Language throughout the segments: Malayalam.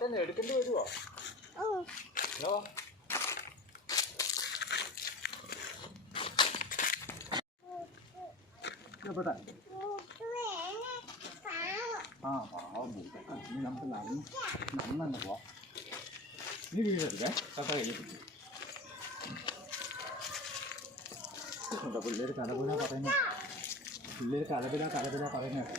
തന്നെ എടുക്കേണ്ടി വരുമോ? ഹലോ ആ പാവം നമുക്ക് നന്നെ പോവാം. നീ വീടെടുക്കേ കഥ കഴിഞ്ഞിട്ട് പിള്ളേർ കലപില പറയുന്നത് പറയുന്നത്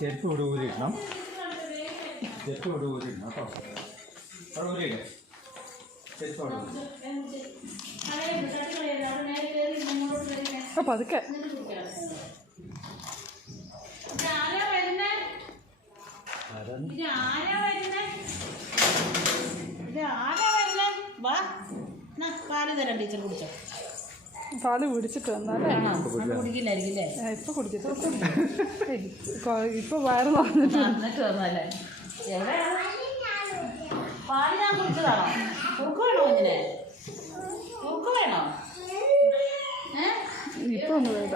ചെരുപ്പ് ഇവിടെ ഊരിടണം. ചെരുപ്പ് ഇവിടെ ഊരിടണം കേട്ടോ. അവിടെ ഊരിയില്ലേ? ചെരുപ്പ് അവിടെ പതുക്കെ ടീച്ചർ കുടിച്ചോ? പാല് കുടിച്ചിട്ട് വന്നാലേ കുടിക്കില്ലായിരിക്കില്ലേ? ഇപ്പൊ കുടിച്ചിട്ട് ഇപ്പൊ വയറ് വന്നിട്ട് വന്നല്ലേ? എവിടെയാണ് പാല്? ഞാൻ കുടിച്ചതാണോ? കുറുക്ക് വേണോ? ഇങ്ങനെ കുറുക്ക് വേണോ? ഇപ്പൊ ഒന്ന് വേണ്ട.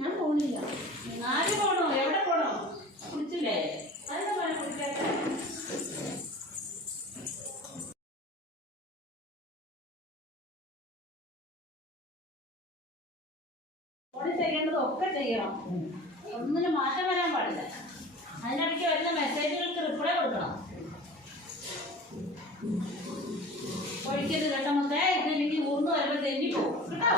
ഞാൻ പോണില്ല. ആര് പോണോ? എവിടെ പോണോ? കുടിച്ചില്ലേ? അതെന്താ പറയാ കുടിക്കാത്ത? ചെയ്യേണ്ടതൊക്കെ ചെയ്യണം. ഒന്നിനും മാറ്റം വരാൻ പാടില്ല. അതിനിടയ്ക്ക് വരുന്ന മെസ്സേജുകൾക്ക് റിപ്ലൈ കൊടുക്കണം. ഒഴിക്കരുത് കേട്ടോ മുത്തേ. ഇതെനിക്ക് ഊർന്ന് വരുമ്പോൾ തെന്നി പോകും കേട്ടോ.